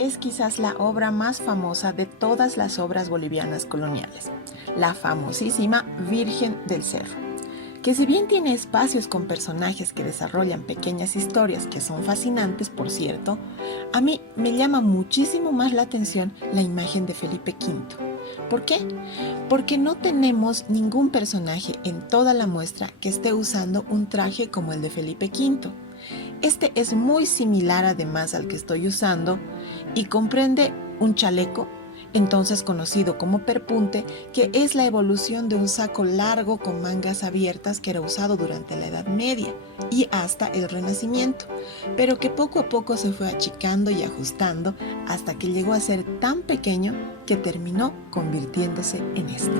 es quizás la obra más famosa de todas las obras bolivianas coloniales, la famosísima Virgen del Cerro, que si bien tiene espacios con personajes que desarrollan pequeñas historias que son fascinantes, por cierto, a mí me llama muchísimo más la atención la imagen de Felipe V. ¿Por qué? Porque no tenemos ningún personaje en toda la muestra que esté usando un traje como el de Felipe V. Este es muy similar además al que estoy usando y comprende un chaleco, entonces conocido como perpunte, que es la evolución de un saco largo con mangas abiertas que era usado durante la Edad Media y hasta el Renacimiento, pero que poco a poco se fue achicando y ajustando hasta que llegó a ser tan pequeño que terminó convirtiéndose en este.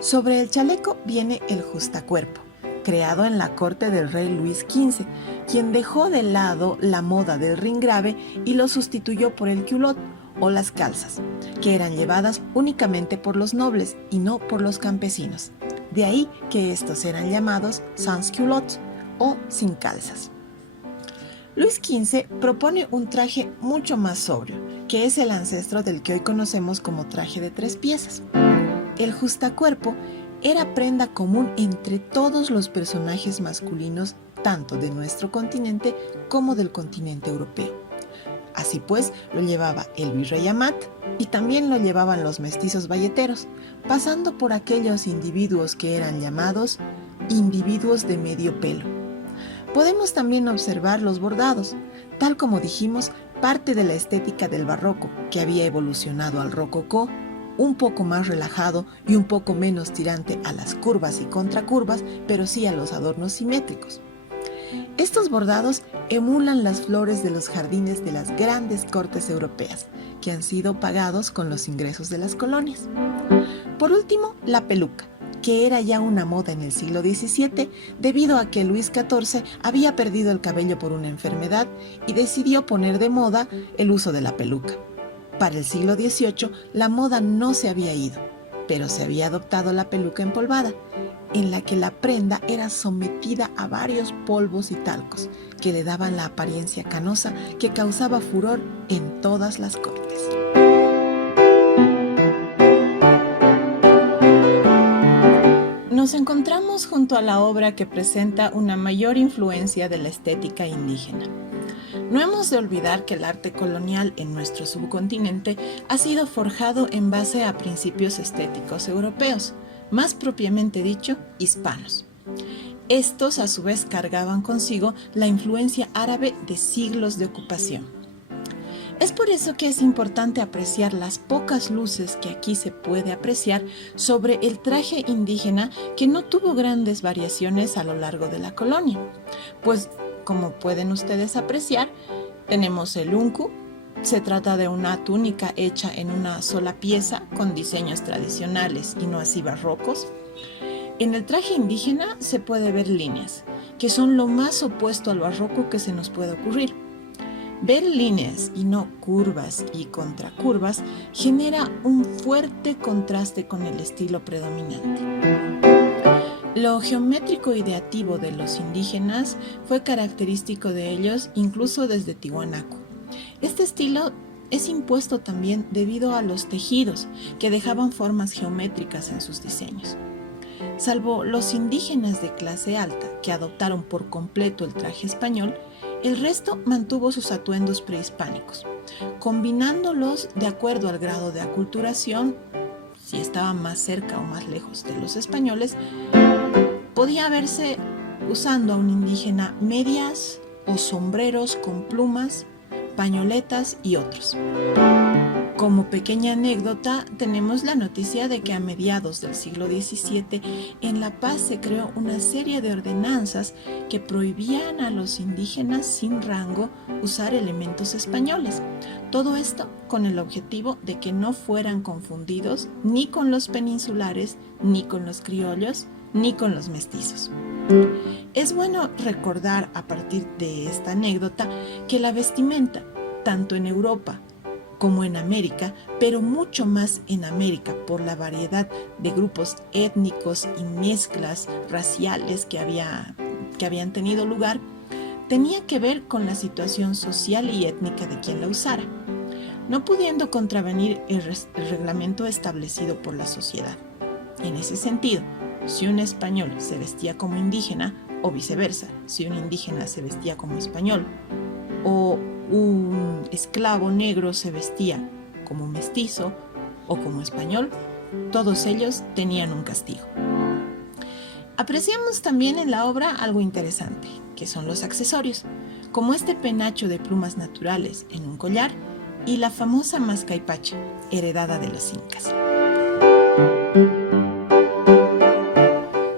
Sobre el chaleco viene el justacuerpo, creado en la corte del rey Luis XV, quien dejó de lado la moda del ringrave y lo sustituyó por el culotte o las calzas, que eran llevadas únicamente por los nobles y no por los campesinos. De ahí que estos eran llamados sans culottes o sin calzas. Luis XV propone un traje mucho más sobrio, que es el ancestro del que hoy conocemos como traje de 3 piezas. El justacuerpo era prenda común entre todos los personajes masculinos, tanto de nuestro continente como del continente europeo. Así pues, lo llevaba el virrey Amat y también lo llevaban los mestizos valleteros, pasando por aquellos individuos que eran llamados individuos de medio pelo. Podemos también observar los bordados, tal como dijimos, parte de la estética del barroco, que había evolucionado al rococó, un poco más relajado y un poco menos tirante a las curvas y contracurvas, pero sí a los adornos simétricos. Estos bordados emulan las flores de los jardines de las grandes cortes europeas, que han sido pagados con los ingresos de las colonias. Por último, la peluca, que era ya una moda en el siglo XVII debido a que Luis XIV había perdido el cabello por una enfermedad y decidió poner de moda el uso de la peluca. Para el siglo XVIII, la moda no se había ido, pero se había adoptado la peluca empolvada, en la que la prenda era sometida a varios polvos y talcos que le daban la apariencia canosa que causaba furor en todas las cortes. Nos encontramos junto a la obra que presenta una mayor influencia de la estética indígena. No hemos de olvidar que el arte colonial en nuestro subcontinente ha sido forjado en base a principios estéticos europeos, más propiamente dicho, hispanos. Estos a su vez cargaban consigo la influencia árabe de siglos de ocupación. Es por eso que es importante apreciar las pocas luces que aquí se puede apreciar sobre el traje indígena, que no tuvo grandes variaciones a lo largo de la colonia, pues como pueden ustedes apreciar, tenemos el unku. Se trata de una túnica hecha en una sola pieza con diseños tradicionales y no así barrocos. En el traje indígena se puede ver líneas, que son lo más opuesto al barroco que se nos puede ocurrir. Ver líneas y no curvas y contracurvas genera un fuerte contraste con el estilo predominante. Lo geométrico ideativo de los indígenas fue característico de ellos incluso desde Tiwanaku. Este estilo es impuesto también debido a los tejidos, que dejaban formas geométricas en sus diseños. Salvo los indígenas de clase alta, que adoptaron por completo el traje español, el resto mantuvo sus atuendos prehispánicos, combinándolos de acuerdo al grado de aculturación. Si estaban más cerca o más lejos de los españoles, podía verse usando a un indígena medias o sombreros con plumas, pañoletas y otros. Como pequeña anécdota, tenemos la noticia de que a mediados del siglo XVII en La Paz se creó una serie de ordenanzas que prohibían a los indígenas sin rango usar elementos españoles. Todo esto con el objetivo de que no fueran confundidos ni con los peninsulares, ni con los criollos, ni con los mestizos. Es bueno recordar a partir de esta anécdota que la vestimenta, tanto en Europa como en América, pero mucho más en América por la variedad de grupos étnicos y mezclas raciales que habían tenido lugar, tenía que ver con la situación social y étnica de quien la usara, no pudiendo contravenir el reglamento establecido por la sociedad. En ese sentido, si un español se vestía como indígena, o viceversa, si un indígena se vestía como español, o un esclavo negro se vestía como mestizo o como español, todos ellos tenían un castigo. Apreciamos también en la obra algo interesante, que son los accesorios, como este penacho de plumas naturales en un collar y la famosa mascaipacha, heredada de los incas.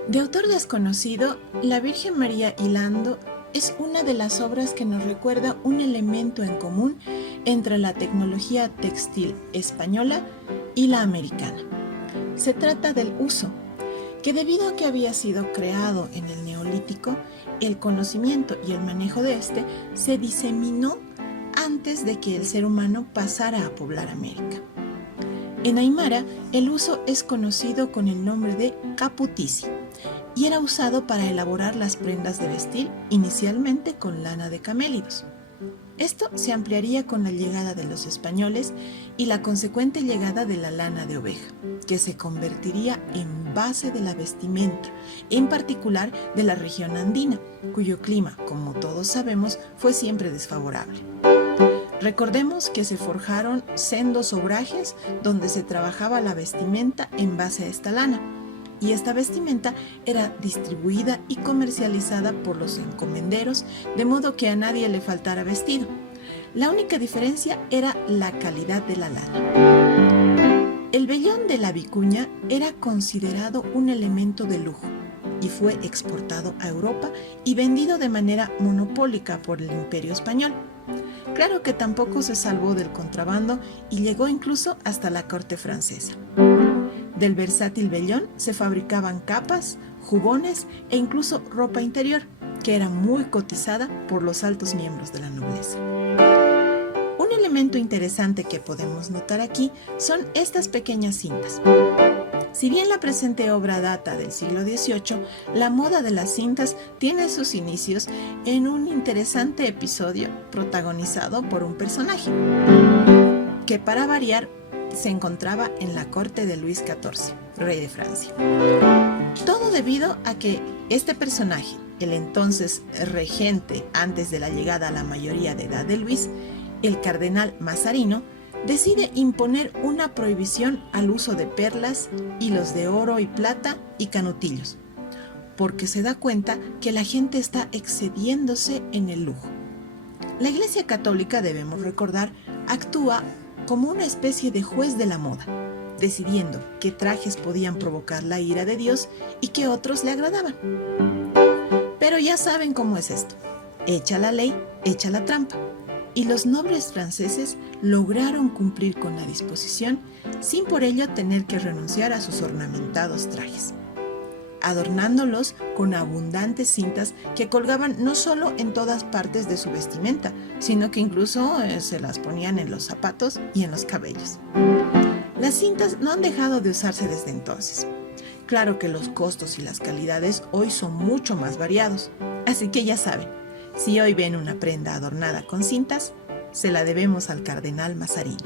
De autor desconocido, La Virgen María hilando es una de las obras que nos recuerda un elemento en común entre la tecnología textil española y la americana. Se trata del uso, que debido a que había sido creado en el Neolítico, el conocimiento y el manejo de este se diseminó antes de que el ser humano pasara a poblar América. En Aymara, el uso es conocido con el nombre de caputici y era usado para elaborar las prendas de vestir, inicialmente con lana de camélidos. Esto se ampliaría con la llegada de los españoles y la consecuente llegada de la lana de oveja, que se convertiría en base de la vestimenta, en particular de la región andina, cuyo clima, como todos sabemos, fue siempre desfavorable. Recordemos que se forjaron sendos obrajes donde se trabajaba la vestimenta en base a esta lana, y esta vestimenta era distribuida y comercializada por los encomenderos, de modo que a nadie le faltara vestido. La única diferencia era la calidad de la lana. El vellón de la vicuña era considerado un elemento de lujo y fue exportado a Europa y vendido de manera monopólica por el Imperio Español. Claro que tampoco se salvó del contrabando y llegó incluso hasta la corte francesa. Del versátil vellón se fabricaban capas, jubones e incluso ropa interior, que era muy cotizada por los altos miembros de la nobleza. Un elemento interesante que podemos notar aquí son estas pequeñas cintas. Si bien la presente obra data del siglo XVIII, la moda de las cintas tiene sus inicios en un interesante episodio protagonizado por un personaje, que para variar se encontraba en la corte de Luis XIV, rey de Francia. Todo debido a que este personaje, el entonces regente antes de la llegada a la mayoría de edad de Luis, el cardenal Mazarino, decide imponer una prohibición al uso de perlas, hilos de oro y plata y canutillos, porque se da cuenta que la gente está excediéndose en el lujo. La Iglesia Católica, debemos recordar, actúa como una especie de juez de la moda, decidiendo qué trajes podían provocar la ira de Dios y qué otros le agradaban. Pero ya saben cómo es esto: hecha la ley, hecha la trampa. Y los nobles franceses lograron cumplir con la disposición sin por ello tener que renunciar a sus ornamentados trajes, adornándolos con abundantes cintas que colgaban no solo en todas partes de su vestimenta, sino que incluso se las ponían en los zapatos y en los cabellos. Las cintas no han dejado de usarse desde entonces. Claro que los costos y las calidades hoy son mucho más variados, así que ya saben, si hoy ven una prenda adornada con cintas, se la debemos al cardenal Mazarino.